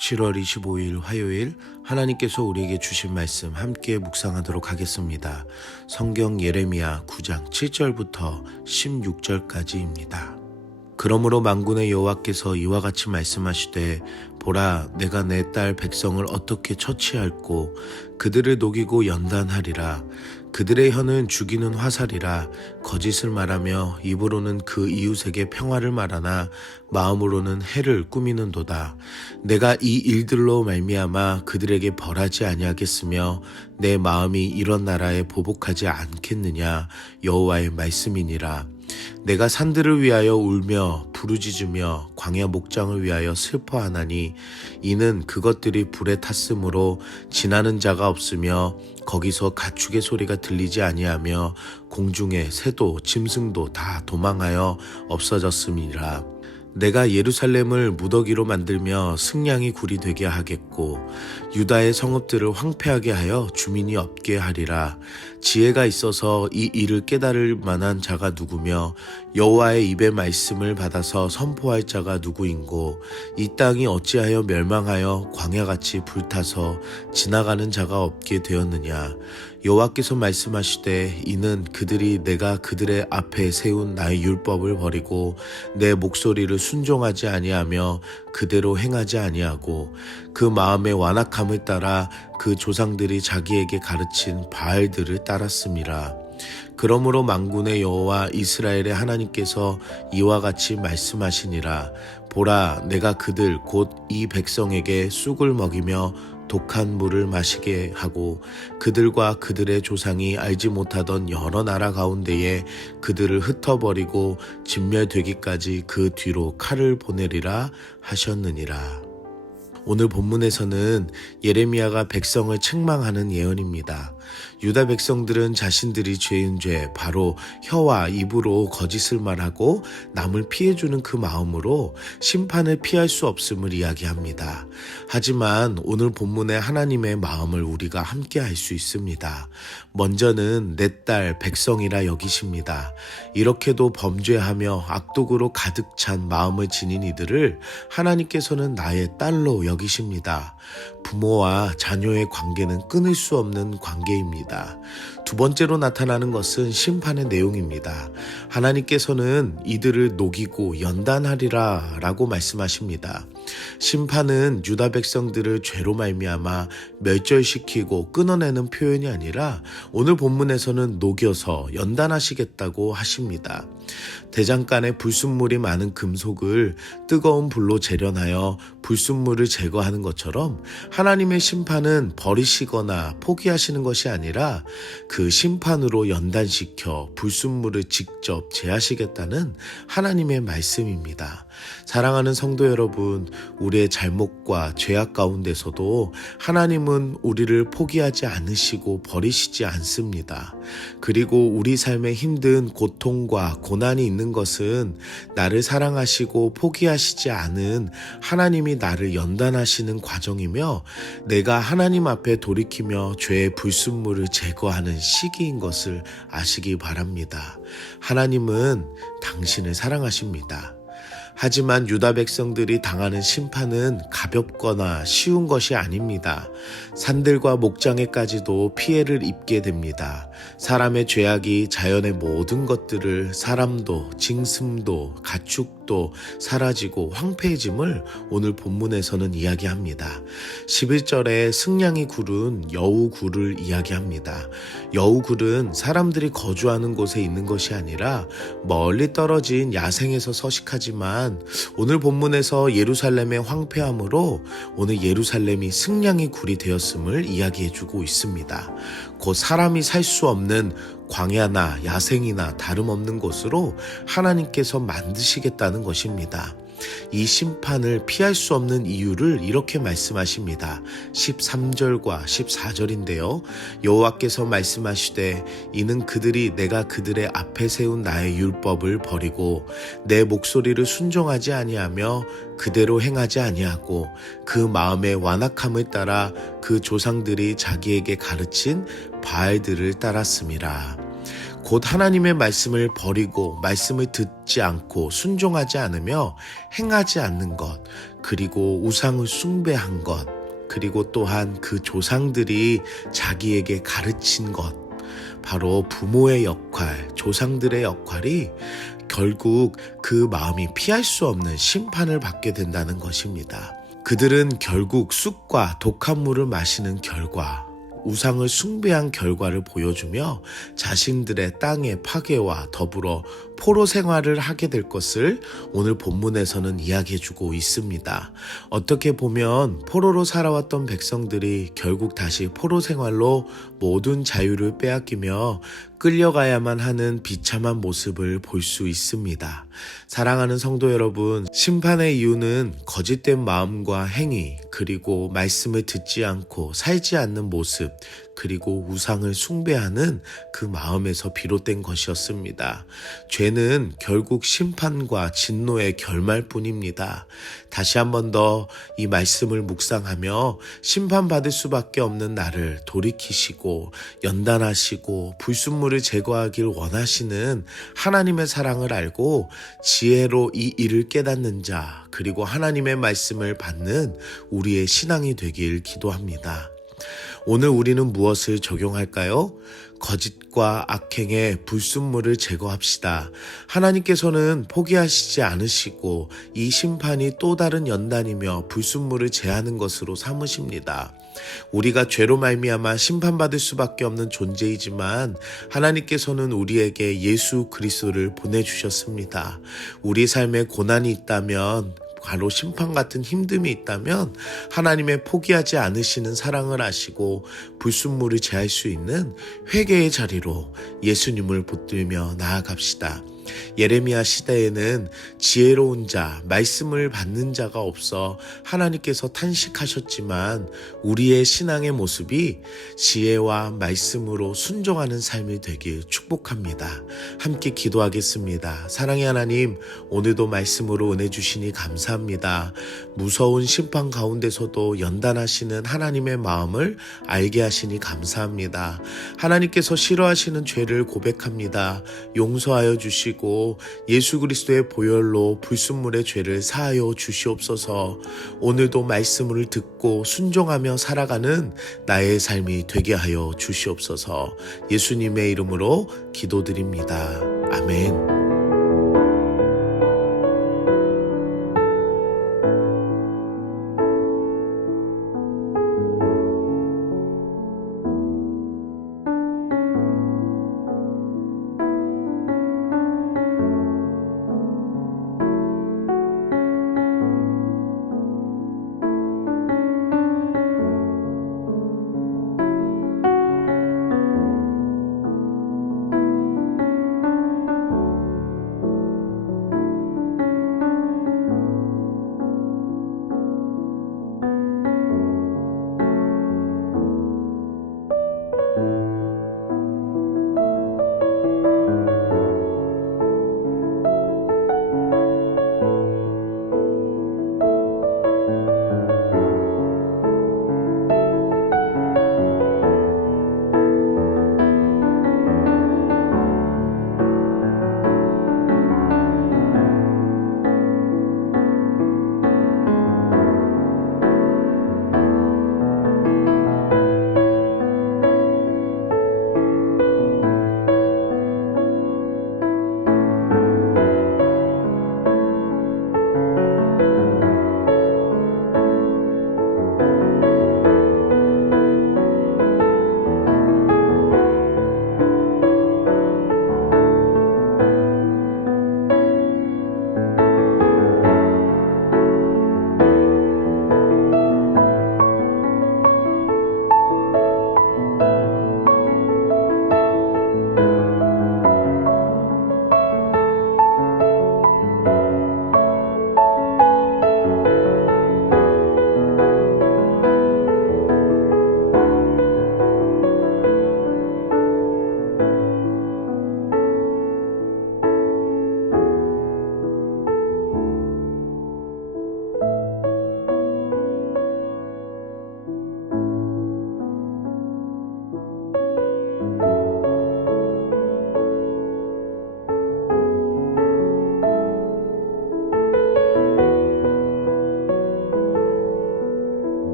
7월 25일 화요일 하나님께서 우리에게 주신 말씀 함께 묵상하도록 하겠습니다. 성경 예레미야 9장 7절부터 16절까지입니다. 그러므로 만군의 여호와께서 이와 같이 말씀하시되 보라 내가 내 딸 백성을 어떻게 처치할꼬 그들을 녹이고 연단하리라. 그들의 혀는 죽이는 화살이라. 거짓을 말하며 입으로는 그 이웃에게 평화를 말하나 마음으로는 해를 꾸미는도다. 내가 이 일들로 말미암아 그들에게 벌하지 아니하겠으며 내 마음이 이런 나라에 보복하지 않겠느냐 여호와의 말씀이니라. 내가 산들을 위하여 울며 부르짖으며 광야 목장을 위하여 슬퍼하나니 이는 그것들이 불에 탔으므로 지나는 자가 없으며 거기서 가축의 소리가 들리지 아니하며 공중의 새도 짐승도 다 도망하여 없어졌음이라. 내가 예루살렘을 무더기로 만들며 승냥이 굴이 되게 하겠고 유다의 성읍들을 황폐하게 하여 주민이 없게 하리라. 지혜가 있어서 이 일을 깨달을 만한 자가 누구며 여호와의 입의 말씀을 받아서 선포할 자가 누구인고 이 땅이 어찌하여 멸망하여 광야같이 불타서 지나가는 자가 없게 되었느냐. 여호와께서 말씀하시되 이는 그들이 내가 그들의 앞에 세운 나의 율법을 버리고 내 목소리를 순종하지 아니하며 그대로 행하지 아니하고 그 마음의 완악함을 따라 그 조상들이 자기에게 가르친 바알들을 따랐음이라. 그러므로 만군의 여호와 이스라엘의 하나님께서 이와 같이 말씀하시니라. 보라 내가 그들 곧 이 백성에게 쑥을 먹이며 독한 물을 마시게 하고 그들과 그들의 조상이 알지 못하던 여러 나라 가운데에 그들을 흩어버리고 진멸되기까지 그 뒤로 칼을 보내리라 하셨느니라. 오늘 본문에서는 예레미야가 백성을 책망하는 예언입니다. 유다 백성들은 자신들이 죄인 죄 바로 혀와 입으로 거짓을 말하고 남을 피해주는 그 마음으로 심판을 피할 수 없음을 이야기합니다. 하지만 오늘 본문의 하나님의 마음을 우리가 함께 알 수 있습니다. 먼저는 내 딸 백성이라 여기십니다. 이렇게도 범죄하며 악독으로 가득 찬 마음을 지닌 이들을 하나님께서는 나의 딸로 여기십니다. 부모와 자녀의 관계는 끊을 수 없는 관계입니다. 두 번째로 나타나는 것은 심판의 내용입니다. 하나님께서는 이들을 녹이고 연단하리라 라고 말씀하십니다. 심판은 유다 백성들을 죄로 말미암아 멸절시키고 끊어내는 표현이 아니라 오늘 본문에서는 녹여서 연단하시겠다고 하십니다. 대장간에 불순물이 많은 금속을 뜨거운 불로 재련하여 불순물을 제거하는 것처럼 하나님의 심판은 버리시거나 포기하시는 것이 아니라 그 심판으로 연단시켜 불순물을 직접 제하시겠다는 하나님의 말씀입니다. 사랑하는 성도 여러분, 우리의 잘못과 죄악 가운데서도 하나님은 우리를 포기하지 않으시고 버리시지 않습니다. 그리고 우리 삶에 힘든 고통과 고난이 있는 것은 나를 사랑하시고 포기하시지 않은 하나님이 나를 연단하시는 과정이며 내가 하나님 앞에 돌이키며 죄의 불순물을 제거하는 시기인 것을 아시기 바랍니다. 하나님은 당신을 사랑하십니다. 하지만 유다 백성들이 당하는 심판은 가볍거나 쉬운 것이 아닙니다. 산들과 목장에까지도 피해를 입게 됩니다. 사람의 죄악이 자연의 모든 것들을 사람도 짐승도 가축도 사라지고 황폐해짐을 오늘 본문에서는 이야기합니다. 11절에 승냥이 굴은 여우굴을 이야기합니다. 여우굴은 사람들이 거주하는 곳에 있는 것이 아니라 멀리 떨어진 야생에서 서식하지만 오늘 본문에서 예루살렘의 황폐함으로 오늘 예루살렘이 승냥이 굴이 되었음을 이야기해주고 있습니다. 곧 사람이 살 수 없는 광야나 야생이나 다름없는 곳으로 하나님께서 만드시겠다는 것입니다. 이 심판을 피할 수 없는 이유를 이렇게 말씀하십니다. 13절과 14절인데요. 여호와께서 말씀하시되 이는 그들이 내가 그들의 앞에 세운 나의 율법을 버리고 내 목소리를 순종하지 아니하며 그대로 행하지 아니하고 그 마음의 완악함을 따라 그 조상들이 자기에게 가르친 바알들을 따랐음이라. 곧 하나님의 말씀을 버리고 말씀을 듣지 않고 순종하지 않으며 행하지 않는 것, 그리고 우상을 숭배한 것, 그리고 또한 그 조상들이 자기에게 가르친 것, 바로 부모의 역할, 조상들의 역할이 결국 그 마음이 피할 수 없는 심판을 받게 된다는 것입니다. 그들은 결국 쑥과 독한 물을 마시는 결과, 우상을 숭배한 결과를 보여주며 자신들의 땅의 파괴와 더불어 포로 생활을 하게 될 것을 오늘 본문에서는 이야기해주고 있습니다. 어떻게 보면 포로로 살아왔던 백성들이 결국 다시 포로 생활로 모든 자유를 빼앗기며 끌려가야만 하는 비참한 모습을 볼 수 있습니다. 사랑하는 성도 여러분, 심판의 이유는 거짓된 마음과 행위, 그리고 말씀을 듣지 않고 살지 않는 모습, 그리고 우상을 숭배하는 그 마음에서 비롯된 것이었습니다. 죄는 결국 심판과 진노의 결말뿐입니다. 다시 한 번 더 이 말씀을 묵상하며 심판받을 수밖에 없는 나를 돌이키시고 연단하시고 불순물을 제거하길 원하시는 하나님의 사랑을 알고 지혜로 이 일을 깨닫는 자, 그리고 하나님의 말씀을 받는 우리의 신앙이 되길 기도합니다. 오늘 우리는 무엇을 적용할까요? 거짓과 악행의 불순물을 제거합시다. 하나님께서는 포기하시지 않으시고 이 심판이 또 다른 연단이며 불순물을 제하는 것으로 삼으십니다. 우리가 죄로 말미암아 심판받을 수밖에 없는 존재이지만 하나님께서는 우리에게 예수 그리스도를 보내주셨습니다. 우리 삶에 고난이 있다면, 바로 심판 같은 힘듦이 있다면 하나님의 포기하지 않으시는 사랑을 아시고 불순물을 제할 수 있는 회개의 자리로 예수님을 붙들며 나아갑시다. 예레미야 시대에는 지혜로운 자, 말씀을 받는 자가 없어 하나님께서 탄식하셨지만 우리의 신앙의 모습이 지혜와 말씀으로 순종하는 삶이 되길 축복합니다. 함께 기도하겠습니다. 사랑의 하나님, 오늘도 말씀으로 은혜 주시니 감사합니다. 무서운 심판 가운데서도 연단하시는 하나님의 마음을 알게 하시니 감사합니다. 하나님께서 싫어하시는 죄를 고백합니다. 용서하여 주시고 예수 그리스도의 보혈로 불순물의 죄를 사하여 주시옵소서. 오늘도 말씀을 듣고 순종하며 살아가는 나의 삶이 되게 하여 주시옵소서. 예수님의 이름으로 기도드립니다. 아멘.